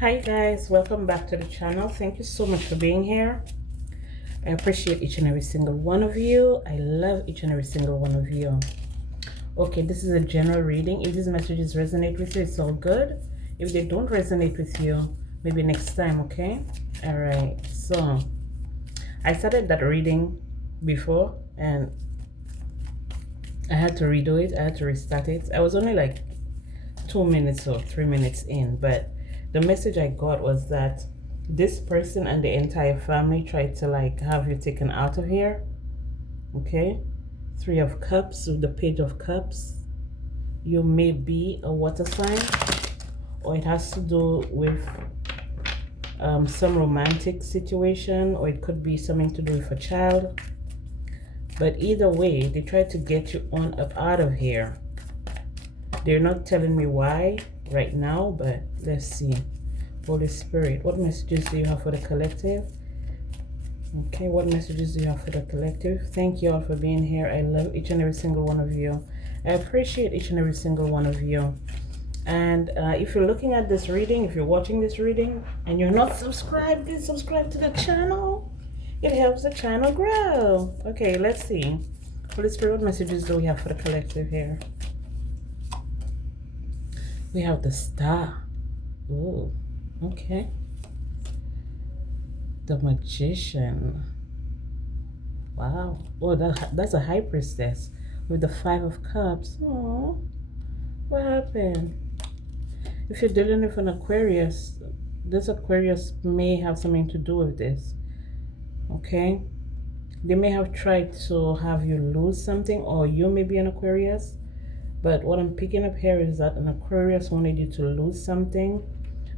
Hi guys, welcome back to the channel. Thank you so much for being here. I appreciate each and every single one of you. I love each and every single one of you. Okay, this is a general reading. If these messages resonate with you, it's all good. If they don't resonate with you, maybe next time, okay? All right, so I started that reading before and I had to redo it. I had to restart it. I was only like 2 minutes or 3 minutes in, but the message I got was that this person and the entire family tried to like have you taken out of here. Okay, 3 of Cups with the Page of Cups. You may be a water sign, or it has to do with some romantic situation, or it could be something to do with a child. But either way, they tried to get you on up out of here. They're not telling me why right now, but let's see. Holy Spirit, what messages do you have for the collective? Okay, what messages do you have for the collective? Thank you all for being here. I love each and every single one of you. I appreciate each and every single one of you. And if you're looking at this reading, if you're watching this reading and you're not subscribed, please subscribe to the channel. It helps the channel grow. Okay, let's see. Holy Spirit, what messages do we have for the collective here? We have the Star. Ooh, okay. The Magician. Wow. Oh, that's a High Priestess with the 5 of Cups. Oh, what happened? If you're dealing with an Aquarius, this Aquarius may have something to do with this. Okay? They may have tried to have you lose something, or you may be an Aquarius. But what I'm picking up here is that an Aquarius wanted you to lose something.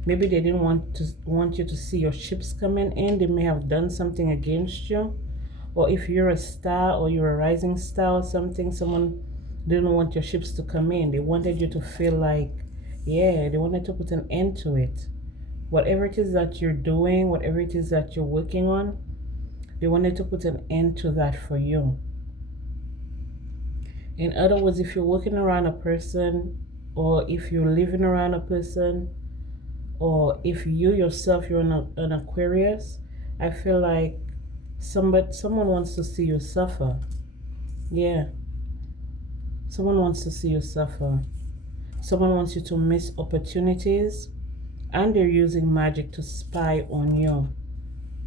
Maybe they didn't want you to see your ships coming in. They may have done something against you. Or if you're a star or you're a rising star or something, someone didn't want your ships to come in. They wanted you to feel like, yeah, they wanted to put an end to it. Whatever it is that you're doing, whatever it is that you're working on, they wanted to put an end to that for you. In other words, if you're working around a person, or if you're living around a person, or if you yourself, you're an Aquarius, I feel like someone wants to see you suffer. Yeah. Someone wants to see you suffer. Someone wants you to miss opportunities, and they're using magic to spy on you.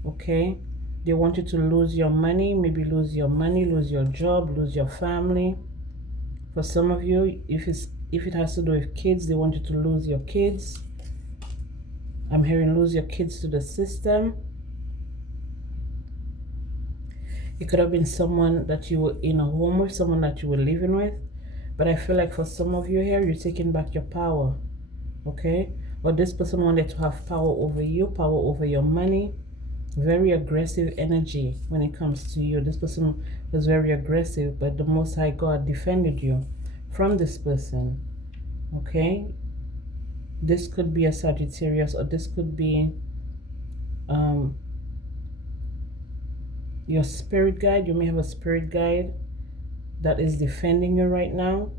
Okay? They want you to lose your money, maybe lose your money, lose your job, lose your family. For some of you, if it has to do with kids, they want you to lose your kids. I'm hearing lose your kids to the system. It could have been someone that you were in a home with, someone that you were living with. But I feel like for some of you here, you're taking back your power. Okay? Or this person wanted to have power over you, power over your money. Very aggressive energy when it comes to you. This person was very aggressive, but the Most High God defended you from this person. Okay? This could be a Sagittarius, or this could be your spirit guide. You may have a spirit guide that is defending you right now.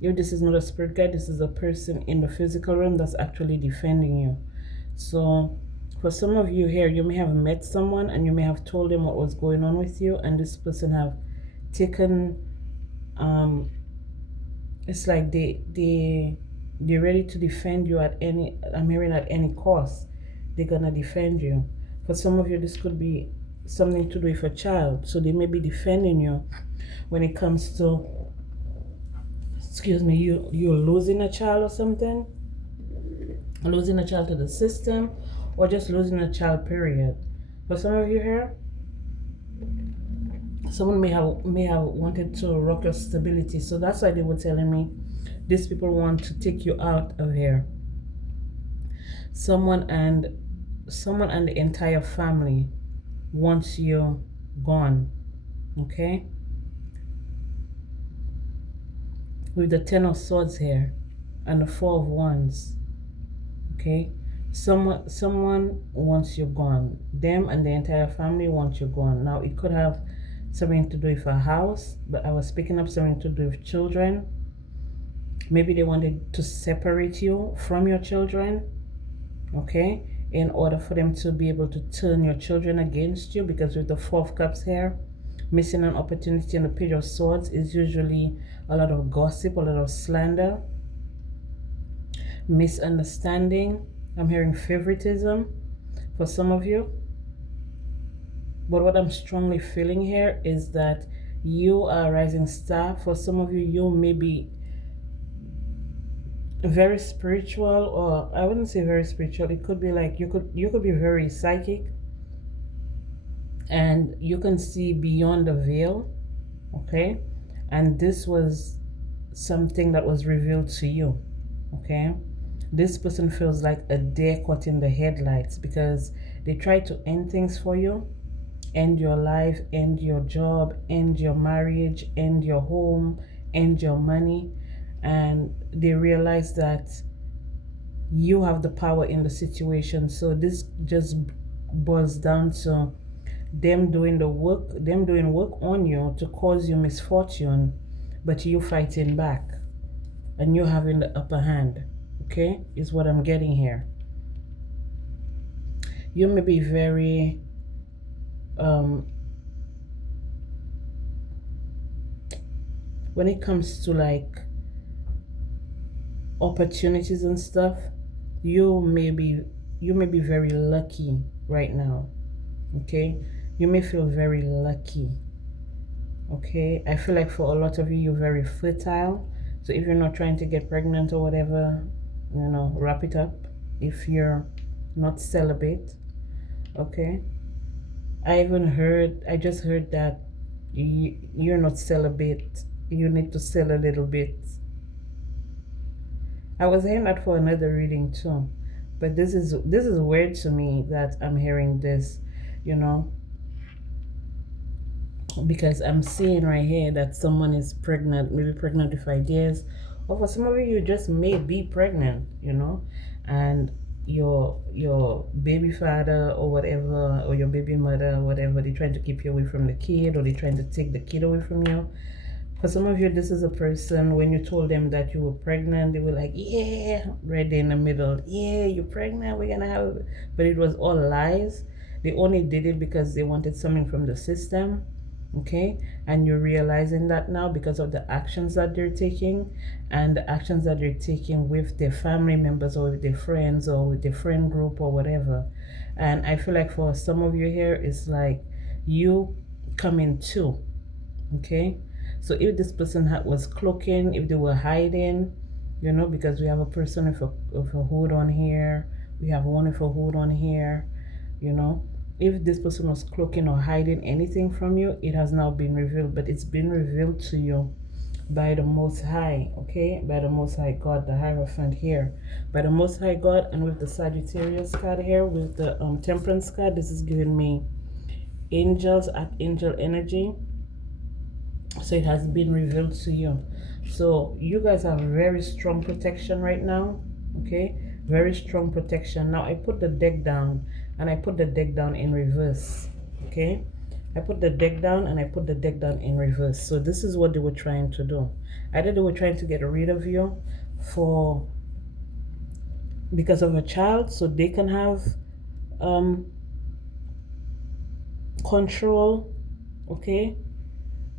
If this is not a spirit guide, this is a person in the physical realm that's actually defending you. So for some of you here, you may have met someone and you may have told them what was going on with you, and this person have taken it's like they're ready to defend you at any, I'm hearing at any cost. They're gonna defend you. For some of you, this could be something to do with a child, so they may be defending you when it comes to, excuse me, you're losing a child or something, losing a child to the system, or just losing a child, period. For some of you here, someone may have wanted to rock your stability. So that's why they were telling me these people want to take you out of here. Someone and the entire family wants you gone. Okay? With the 10 of Swords here and the 4 of Wands. Okay? Someone wants you gone. Them and the entire family want you gone. Now, it could have something to do with a house, but I was picking up something to do with children. Maybe they wanted to separate you from your children. okay, in order for them to be able to turn your children against you, because with the Four of Cups here, missing an opportunity in the Page of Swords is usually a lot of gossip, a lot of slander, misunderstanding. I'm hearing favoritism for some of you. But what I'm strongly feeling here is that you are a rising star. For some of you, you may be very spiritual, or I wouldn't say very spiritual. It could be like you could be very psychic, and you can see beyond the veil, okay? And this was something that was revealed to you, okay? This person feels like a deer caught in the headlights, because they try to end things for you, end your life, end your job, end your marriage, end your home, end your money, and they realize that you have the power in the situation. So this just boils down to them doing work on you to cause you misfortune, but you fighting back and you having the upper hand, okay, is what I'm getting here. You may be very when it comes to like opportunities and stuff, you may be very lucky right now, okay? You may feel very lucky, okay? I feel like for a lot of you, you're very fertile. So if you're not trying to get pregnant or whatever, you know, wrap it up. If you're not celibate, okay? I just heard that you're not celibate. You need to sell a little bit. I was hearing that for another reading too, but this is weird to me that I'm hearing this, you know, because I'm seeing right here that someone is pregnant, maybe pregnant with ideas, or for some of you, you just may be pregnant, you know, and your baby father or whatever, or your baby mother or whatever, they're trying to keep you away from the kid, or they're trying to take the kid away from you. For some of you, this is a person, when you told them that you were pregnant, they were like, yeah, right there in the middle. Yeah, you're pregnant, we're going to have it. But it was all lies. They only did it because they wanted something from the system, okay? And you're realizing that now because of the actions that they're taking, and the actions that they're taking with their family members or with their friends or with their friend group or whatever. And I feel like for some of you here, it's like you coming too, okay? So if this person was cloaking, if they were hiding, you know, because we have a person with a hood on here, we have one with a hood on here, you know, if this person was cloaking or hiding anything from you, it has now been revealed, but it's been revealed to you by the Most High, okay, by the Most High God, the Hierophant here, by the Most High God. And with the Sagittarius card here, with the Temperance card, this is giving me angels at angel energy. So it has been revealed to you. So you guys have very strong protection right now, okay? Very strong protection. Now I put the deck down, and I put the deck down in reverse, okay? I put the deck down and I put the deck down in reverse. So this is what they were trying to do. Either they were trying to get rid of you because of a child, so they can have control, okay?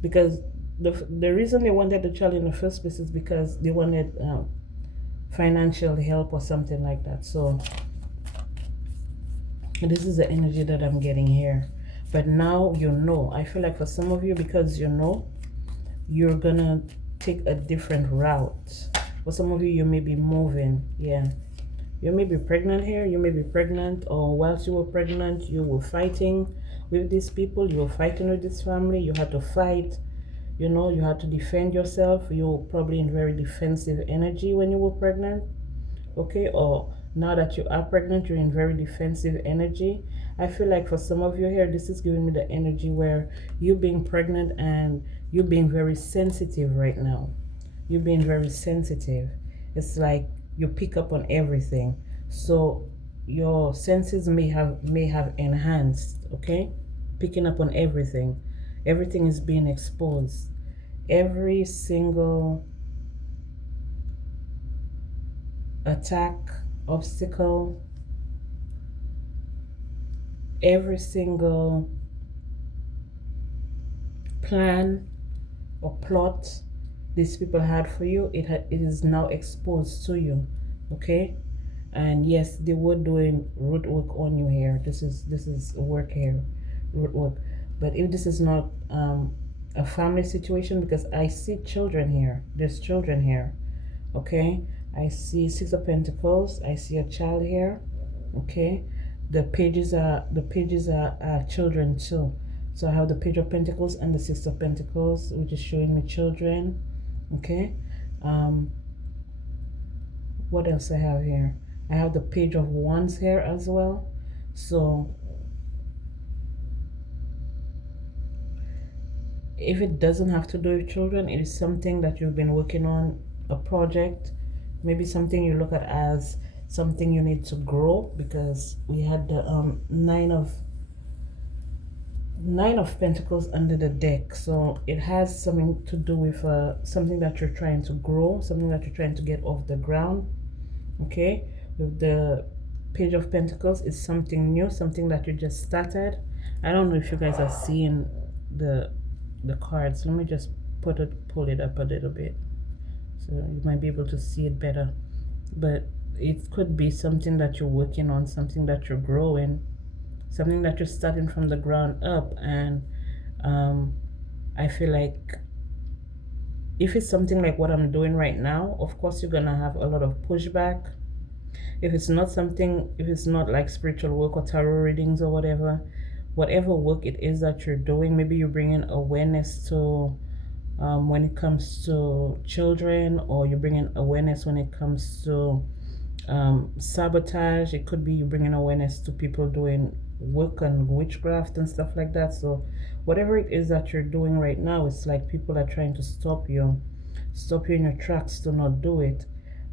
Because the reason they wanted the child in the first place is because they wanted financial help or something like that. So this is the energy that I'm getting here. But now you know. I feel like for some of you, because you know, you're gonna take a different route. For some of you, you may be moving. Yeah, you may be pregnant here. You may be pregnant, or whilst you were pregnant, you were fighting with these people. You were fighting with this family. You had to fight. You know, you had to defend yourself. You were probably in very defensive energy when you were pregnant, okay? Or now that you are pregnant, you're in very defensive energy. I feel like for some of you here, this is giving me the energy where you being pregnant and you being very sensitive right now. You're being very sensitive. It's like you pick up on everything. So your senses may have enhanced, okay? Picking up on everything. Everything is being exposed. Every single attack, obstacle, every single plan or plot these people had for you, it is now exposed to you. Okay, and yes, they were doing root work on you here. This is work here, root work. But if this is not a family situation, because I see children here, there's children here. Okay, I see Six of Pentacles, I see a child here. Okay, the pages are children too. So I have the Page of Pentacles and the Six of Pentacles, which is showing me children. Okay, what else I have here? I have the Page of Wands here as well. So if it doesn't have to do with children, it is something that you've been working on, a project, maybe something you look at as something you need to grow, because we had the nine of Pentacles under the deck. So it has something to do with something that you're trying to grow, something that you're trying to get off the ground. Okay, with the Page of Pentacles is something new, something that you just started. I don't know if you guys are seeing the cards. Let me just pull it up a little bit so you might be able to see it better. But it could be something that you're working on, something that you're growing, something that you're starting from the ground up. And I feel like if it's something like what I'm doing right now, of course you're gonna have a lot of pushback. If it's not like spiritual work or tarot readings or whatever work it is that you're doing, maybe you're bringing awareness to when it comes to children, or you're bringing awareness when it comes to sabotage. It could be you bringing awareness to people doing work on witchcraft and stuff like that. So whatever it is that you're doing right now, it's like people are trying to stop you in your tracks to not do it.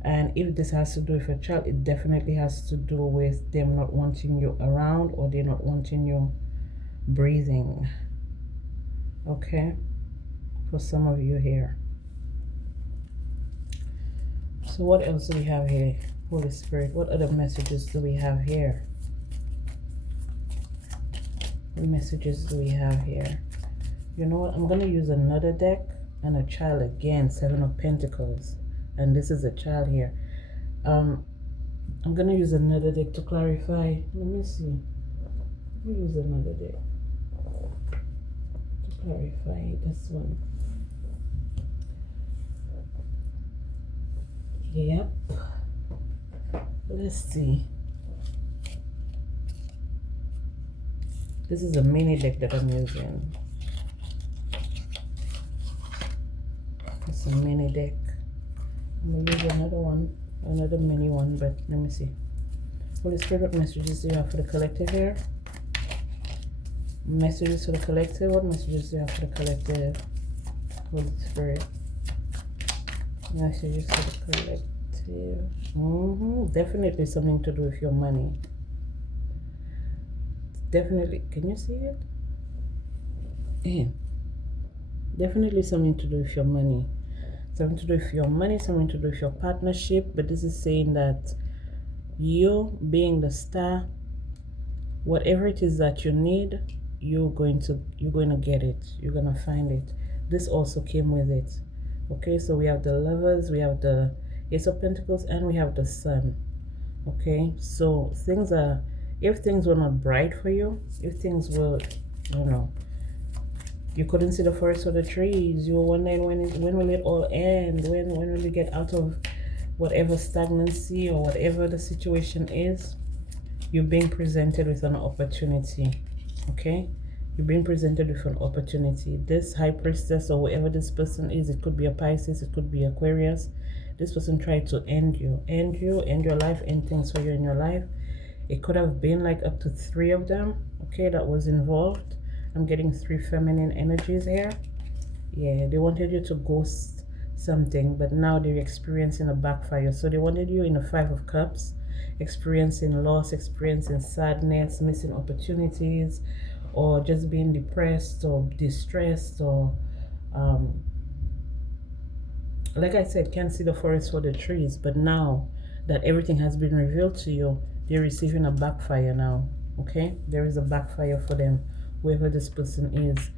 And if this has to do with a child, it definitely has to do with them not wanting you around, or they're not wanting you breathing. Okay, for some of you here. So what else do we have here? Holy Spirit, what other messages do we have here? What messages do we have here? You know what, I'm going to use another deck and a child again. Seven of Pentacles, and this is a child here. I'm going to use another deck to clarify. Let me see. Let me use another deck to clarify this one. Yep. Let's see. This is a mini deck that I'm using. It's a mini deck. I'm gonna use another one, another mini one, but let me see. Holy Spirit, what messages do you have for the collective here? Messages for the collective. What messages do you have for the collective? Holy Spirit. Messages for the collective. Definitely something to do with your money. Definitely. Can you see it? Yeah. Definitely something to do with your money. Something to do with your money, something to do with your partnership. But this is saying that you being the star, whatever it is that you need, you're going to get it. You're going to find it. This also came with it. Okay, so we have the Lovers, we have the Ace of Pentacles, and we have the Sun. Okay, so if things were not bright for you, if things were, I don't know, you couldn't see the forest or the trees, you were wondering when will it all end, when will you get out of whatever stagnancy or whatever the situation is, you're being presented with an opportunity. Okay, you're being presented with an opportunity. This High Priestess, or whoever this person is, it could be a Pisces, it could be Aquarius. This person tried to end your life, end things for you in your life. It could have been like up to 3 of them, okay, that was involved. I'm getting 3 feminine energies here. Yeah, they wanted you to ghost something, but now they're experiencing a backfire. So they wanted you in the 5 of Cups, experiencing loss, experiencing sadness, missing opportunities, or just being depressed or distressed, or like I said, can't see the forest for the trees. But now that everything has been revealed to you, they're receiving a backfire now. Okay, there is a backfire for them, whoever this person is.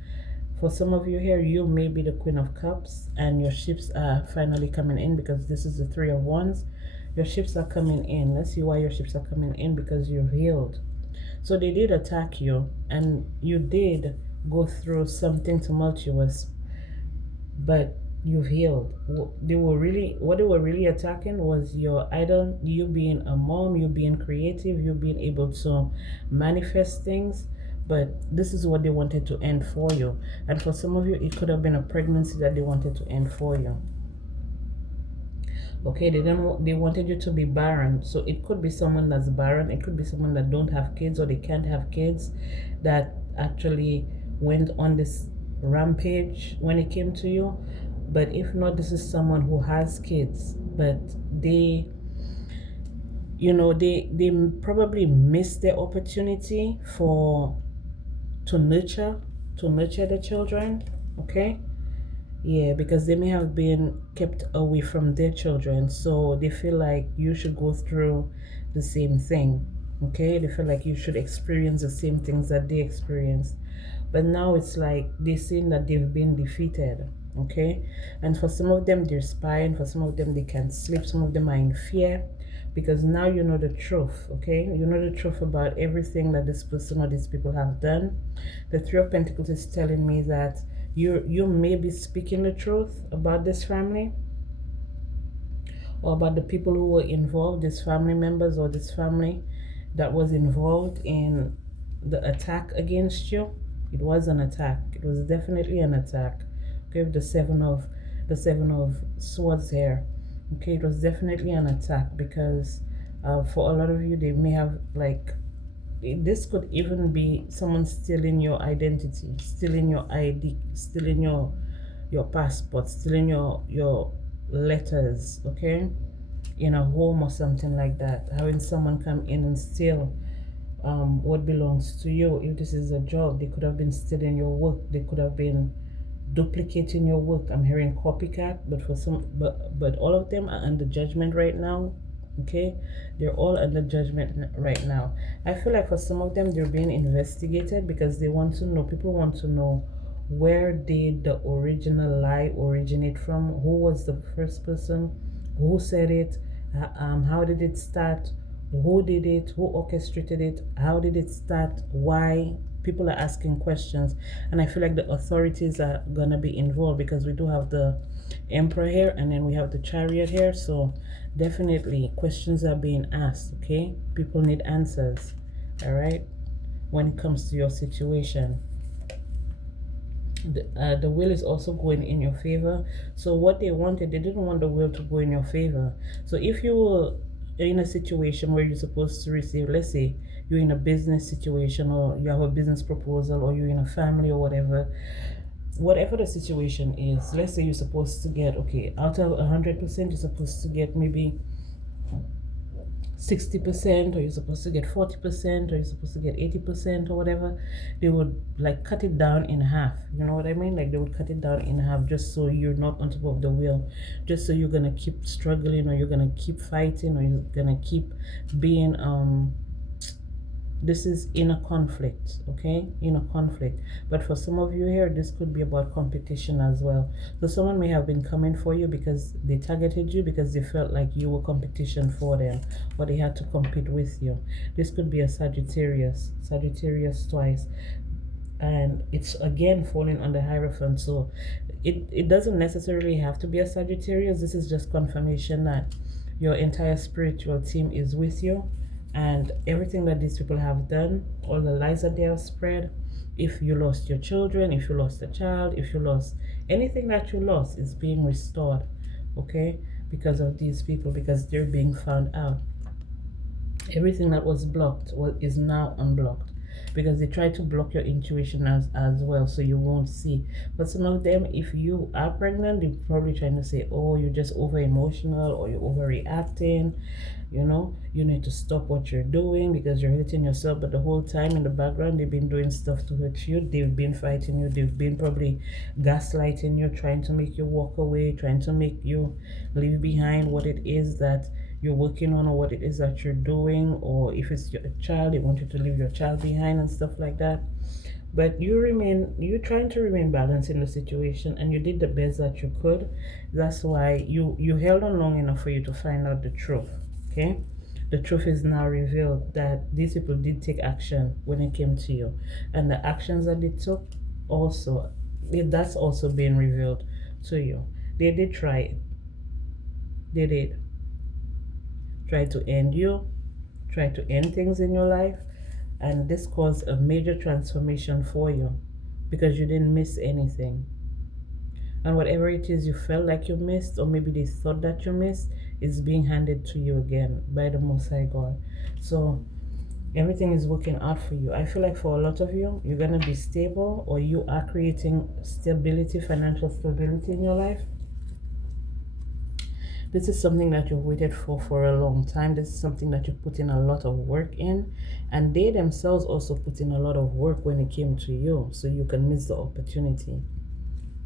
For some of you here, you may be the Queen of Cups and your ships are finally coming in, because this is the Three of Wands. Your ships are coming in. Let's see why your ships are coming in. Because you're healed. So they did attack you and you did go through something tumultuous, but you've healed. What they were really attacking was your idol, you being a mom, you being creative, you being able to manifest things. But this is what they wanted to end for you. And for some of you, it could have been a pregnancy that they wanted to end for you. Okay, they wanted you to be barren. So it could be someone that's barren, it could be someone that don't have kids or they can't have kids, that actually went on this rampage when it came to you. But if not, this is someone who has kids, but they, you know, they probably missed their opportunity to nurture the children. Okay, yeah, because they may have been kept away from their children, so they feel like you should go through the same thing. Okay, they feel like you should experience the same things that they experienced. But now it's like they're saying that they've been defeated. Okay, and for some of them they're spying, for some of them they can't sleep, some of them are in fear, because now you know the truth. Okay, you know the truth about everything that this person or these people have done. The Three of Pentacles is telling me that you may be speaking the truth about this family, or about the people who were involved, these family members or this family that was involved in the attack against you. It was an attack. It was definitely an attack. Okay, with the seven of swords here. Okay, it was definitely an attack, because for a lot of you, they may have, like, this could even be someone stealing your identity, stealing your ID, stealing your passport, stealing your letters. Okay, in a home or something like that, having someone come in and steal what belongs to you. If this is a job, they could have been stealing your work, they could have been duplicating your work. I'm hearing copycat, but for some, but all of them are under judgment right now. Okay, they're all under judgment right now. I feel like for some of them, they're being investigated, because they want to know, people want to know, where did the original lie originate from? Who was the first person? Who said it? How did it start? Who did it? Who orchestrated it? How did it start? Why? People are asking questions, and I feel like the authorities are gonna be involved, because we do have the Emperor here and then we have the Chariot here. So definitely questions are being asked. Okay, people need answers. All right, when it comes to your situation. The wheel is also going in your favor. So what they wanted, they didn't want the wheel to go in your favor. So if you were in a situation where you're supposed to receive, let's say you're in a business situation, or you have a business proposal, or you're in a family, or whatever the situation is, let's say you're supposed to get, okay, out of 100%, you're supposed to get maybe 60%, or you're supposed to get 40%, or you're supposed to get 80%, or whatever. They would like cut it down in half. You know what I mean? Like they would cut it down in half, just so you're not on top of the wheel, just so you're gonna keep struggling, or you're gonna keep fighting, or you're gonna keep being this is inner conflict. Okay, inner conflict. But for some of you here, this could be about competition as well. So someone may have been coming for you because they targeted you, because they felt like you were competition for them, or they had to compete with you. This could be a Sagittarius twice, and it's again falling on the Hierophant. So it doesn't necessarily have to be a Sagittarius. This is just confirmation that your entire spiritual team is with you, and everything that these people have done, all the lies that they have spread, if you lost your children, if you lost a child, if you lost anything that you lost, is being restored. Okay, because of these people, because they're being found out. Everything that was blocked is now unblocked, because they try to block your intuition as well, so you won't see. But some of them, if you are pregnant, they're probably trying to say, oh, you're just over emotional, or you're overreacting, you know, you need to stop what you're doing because you're hurting yourself. But the whole time in the background, they've been doing stuff to hurt you. They've been fighting you. They've been probably gaslighting you, trying to make you walk away, trying to make you leave behind what it is that you're working on, or what it is that you're doing, or if it's your child, they want you to leave your child behind and stuff like that. But you're trying to remain balanced in the situation, and you did the best that you could. That's why you held on long enough for you to find out the truth. Okay, the truth is now revealed that these people did take action when it came to you, and the actions that they took also, that's also being revealed to you. They did try it. They did try to end you, try to end things in your life, and this caused a major transformation for you because you didn't miss anything. And whatever it is you felt like you missed, or maybe they thought that you missed, is being handed to you again by the Most High God. So everything is working out for you. I feel like for a lot of you, you're going to be stable, or you are creating stability, financial stability in your life. This is something that you've waited for a long time. This is something that you put in a lot of work in, and they themselves also put in a lot of work when it came to you, so you can miss the opportunity,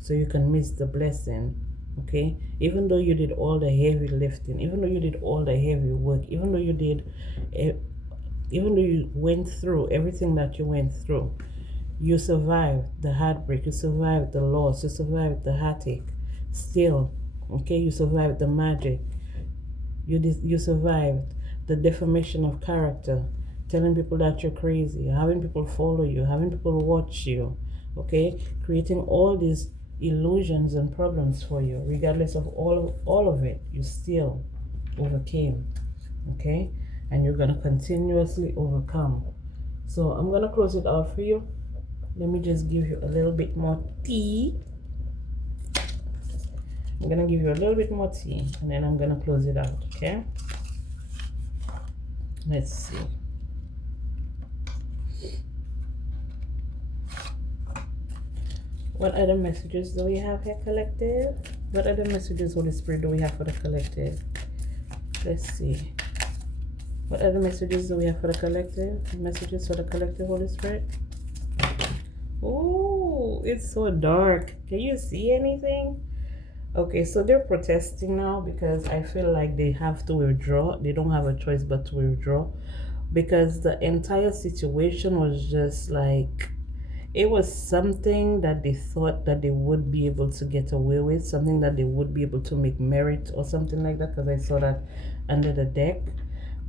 so you can miss the blessing. Okay, even though you did all the heavy lifting, even though you did all the heavy work, even though you went through everything that you went through, you survived the heartbreak, you survived the loss, you survived the heartache. Still, okay, you survived the magic. You survived the defamation of character, telling people that you're crazy, having people follow you, having people watch you, okay, creating all these illusions and problems for you. Regardless of all of it, you still overcame, okay, and you're gonna continuously overcome. So I'm gonna close it out for you. Let me just give you a little bit more tea. I'm gonna give you a little bit more tea, and then I'm gonna close it out. Okay, let's see. What other messages do we have here, collective? What other messages, Holy Spirit, do we have for the collective? Let's see. What other messages do we have for the collective? Messages for the collective, Holy Spirit? Oh, it's so dark. Can you see anything? Okay, so they're protesting now because I feel like they have to withdraw. They don't have a choice but to withdraw, because the entire situation was just like, it was something that they thought that they would be able to get away with, something that they would be able to make merit or something like that, because I saw that under the deck.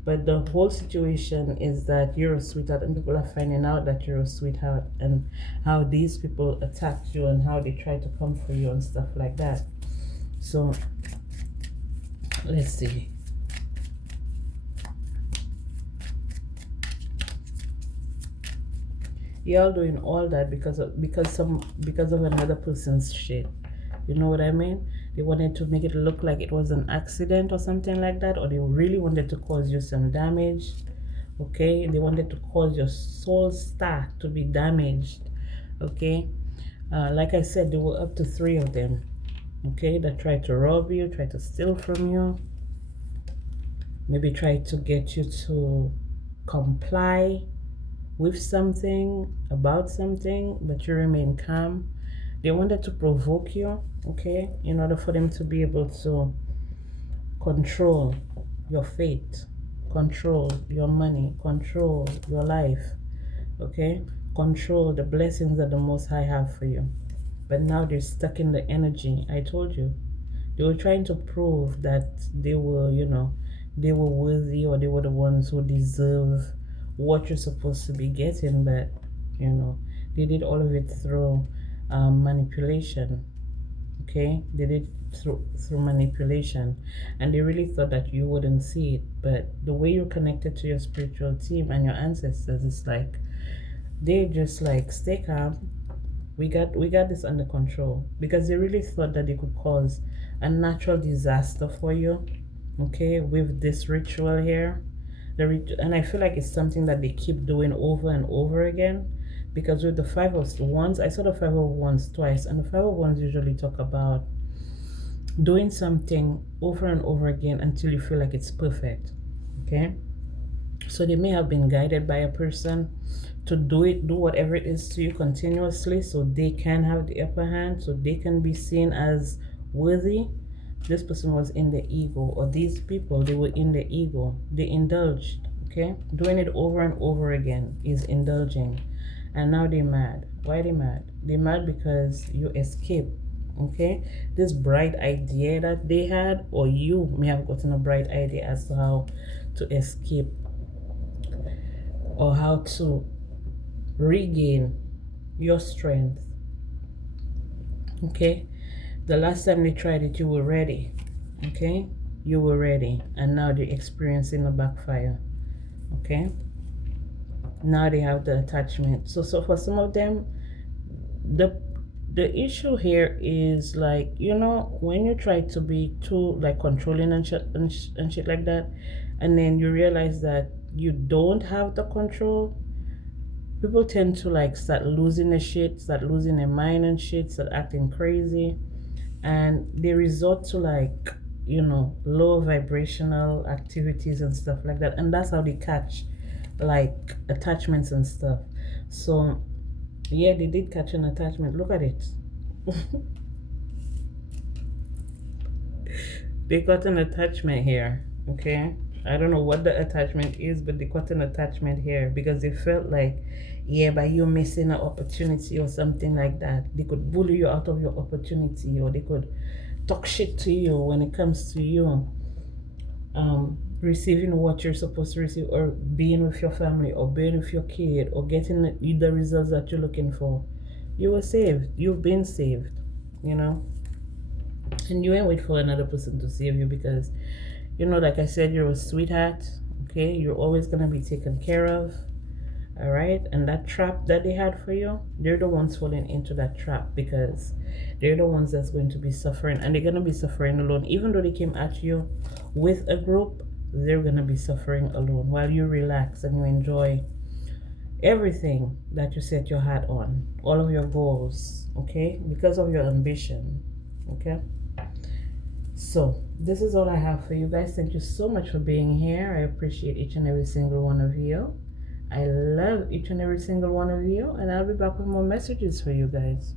But the whole situation is that you're a sweetheart, and people are finding out that you're a sweetheart, and how these people attacked you and how they tried to come for you and stuff like that. So let's see. Y'all doing all that because of another person's shit. You know what I mean? They wanted to make it look like it was an accident or something like that, or they really wanted to cause you some damage. Okay, they wanted to cause your soul star to be damaged. Okay, like I said, there were up to 3 of them. Okay, that tried to rob you, tried to steal from you, maybe tried to get you to comply with something, about something, but you remain calm. They wanted to provoke you, okay, in order for them to be able to control your fate, control your money, control your life, okay, control the blessings that the Most High have for you. But now they're stuck in the energy. I told you, they were trying to prove that they were, they were worthy, or they were the ones who deserve what you're supposed to be getting. But they did all of it through manipulation. Okay, they did through manipulation, and they really thought that you wouldn't see it. But the way you're connected to your spiritual team and your ancestors, is like they just like, stay calm. We got this under control, because they really thought that they could cause a natural disaster for you, okay, with this ritual here. And I feel like it's something that they keep doing over and over again, because with the 5 of Wands, I saw the 5 of Wands twice, and the 5 of Wands usually talk about doing something over and over again until you feel like it's perfect, okay? So they may have been guided by a person to do whatever it is to you continuously, so they can have the upper hand, so they can be seen as worthy. This person was in the ego, or these people, they were in the ego. They indulged, okay? Doing it over and over again is indulging. And now they're mad. Why are they mad? They're mad because you escaped, okay? This bright idea that they had, or you may have gotten a bright idea as to how to escape or how to regain your strength, okay? The last time they tried it, you were ready, okay? You were ready, and now they're experiencing a backfire, okay? Now they have the attachment. So for some of them, the issue here is, like, you know, when you try to be too like controlling and shit like that, and then you realize that you don't have the control, people tend to like start losing their shit, start losing their mind and shit, start acting crazy, and they resort to, like, you know, low vibrational activities and stuff like that, and that's how they catch like attachments and stuff. So yeah, they did catch an attachment. Look at it. They got an attachment here, okay? I don't know what the attachment is, but they got an attachment here because they felt like, yeah, by you missing an opportunity or something like that, they could bully you out of your opportunity, or they could talk shit to you when it comes to you receiving what you're supposed to receive, or being with your family, or being with your kid, or getting the results that you're looking for. You were saved. You've been saved, you know? And you ain't wait for another person to save you because, you know, like I said, you're a sweetheart, okay? You're always going to be taken care of, all right? And that trap that they had for you, they're the ones falling into that trap because they're the ones that's going to be suffering, and they're going to be suffering alone. Even though they came at you with a group, they're going to be suffering alone while you relax and you enjoy everything that you set your heart on, all of your goals, okay? Because of your ambition, okay? So this is all I have for you guys. Thank you so much for being here. I appreciate each and every single one of you. I love each and every single one of you, and I'll be back with more messages for you guys.